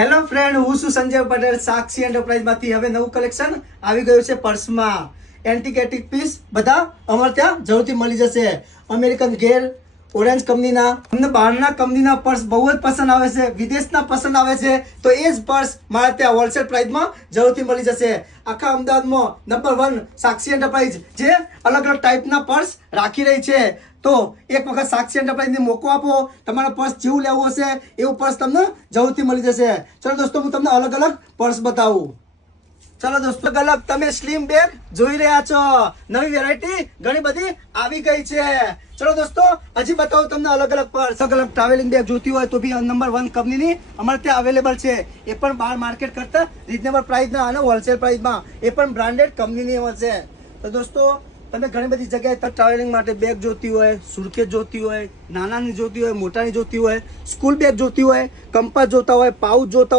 Hello friend, હું છું સંજય પટેલ સાક્ષી એન્ટરપ્રાઇઝમાંથી. હવે નવું કલેક્શન આવી ગયું છે પર્સમાં. એન્ટિક પીસ બધા અમારે ત્યાં જરૂરથી મળી જશે. અમેરિકન ગેર ઓરેન્જ કંપનીના, અમને બહારના કંપનીના પર્સ બહુ જ પસંદ આવે છે, વિદેશના પસંદ આવે છે, તો એ જ પર્સ મારે ત્યાં હોલસેલ પ્રાઇસમાં જરૂરથી મળી જશે. આખા અમદાવાદમાં નંબર 1 સાક્ષી એન્ટરપ્રાઇઝ જે અલગ અલગ ટાઈપના પર્સ રાખી રહી છે. તો એક વખત સાક્ષી એન્ટરપ્રાઇઝને મોકો આપો, તમારા પર્સ જેવું લેવું હશે એવું પર્સ તમને જરૂરથી મળી જશે. ચલો દોસ્તો, હું તમને અલગ અલગ પર્સ બતાવું. ચલો દોસ્તો, અલગ તમે સ્લિમ બેગ જોઈ રહ્યા છો. નવી વેરાયટી ઘણી બધી આવી ગઈ છે. ચલો દોસ્તો, હજી બતાવું તમને અલગ અલગ પર્સ. અલગ અલગ ટ્રાવેલિંગ બેગ જોતી હોય તો બી નંબર 1 કંપનીની અમારે ત્યાં અવેલેબલ છે. એ પણ બહાર માર્કેટ કરતા રીઝનેબલ પ્રાઇસના અને હોલસેલ પ્રાઇસમાં, એ પણ બ્રાન્ડેડ કંપનીની મળશે. તો દોસ્તો, તમે ઘણી બધી જગ્યાએ ટ્રાવેલિંગ માટે બેગ જોતી હોય, સુટકેસ જોતી હોય, નાનાની જોતી હોય, મોટાની જોતી હોય, સ્કૂલ બેગ જોતી હોય, કંપાસ જોતા હોય, પાઉચ જોતા હોય,